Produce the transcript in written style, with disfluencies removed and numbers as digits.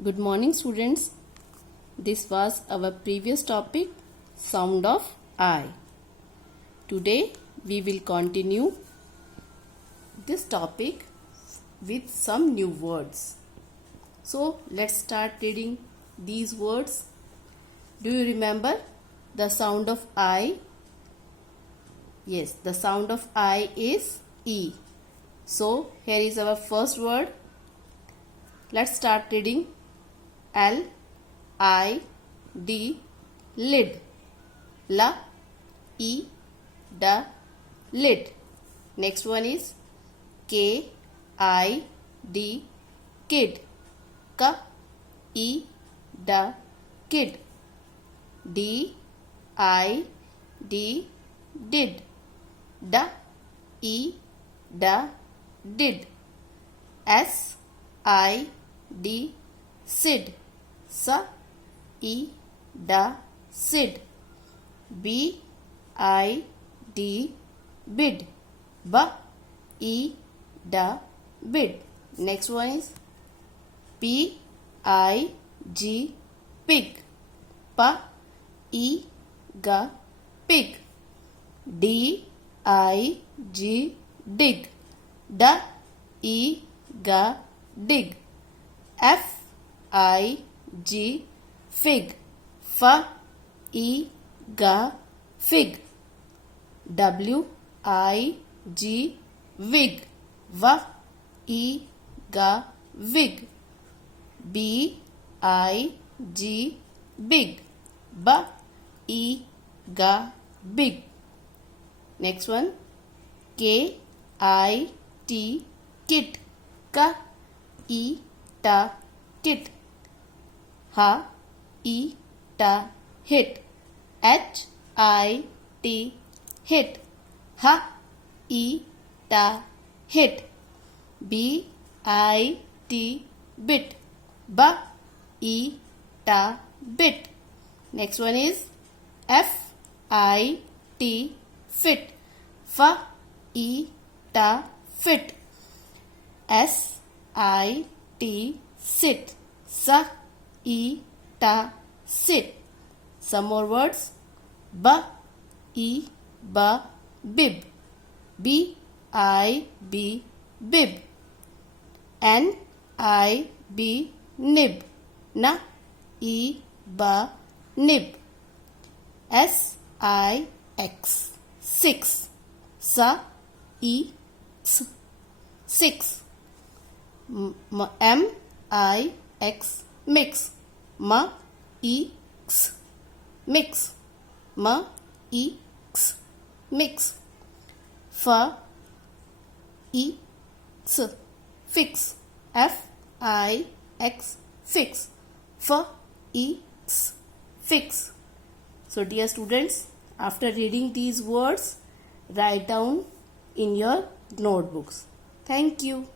Good morning, students. This was our previous topic, sound of I. Today we will continue this topic with some new words. So let's start reading these words. Do you remember the sound of I? Yes, the sound of I is E. So here is our first word. Let's start reading. L-I-D, lid. L-E-D, lid. Next one is K-I-D, kid. K-E-D, kid. D-I-D, did. D-E-D, did. S-I-D, Sid. S-E-D, Sid. B-I-D, bid. B-E-D, bid. Next one is P-I-G, pig. P-E-G, pig. D-I-G, dig. D-E-G, dig. F-I-G, fig. F-E-G, fig. W-I-G, wig. W-E-G, wig. B-I-G, big. B-E-G, big. Next one, K-I-T, kit. K-E-T, kit. H-E-T, hit. H-I-T, hit. H-E-T, hit. B-I-T, bit. B-E-T, bit. Next one is F-I-T, fit. F-E-T, fit. S-I-T, sit. S-E-T, sit. Some more words. B-E-B, bib. B-I-B, bib. N-I-B, nib. N-E-B, nib. S-I-X, six. S-E-X, six. M-I-X, mix. M-E-X, mix. M-E-X, mix. F-E-X, fix. F-I-X, fix. F-E-X, fix. So dear students, after reading these words, write down in your notebooks. Thank you.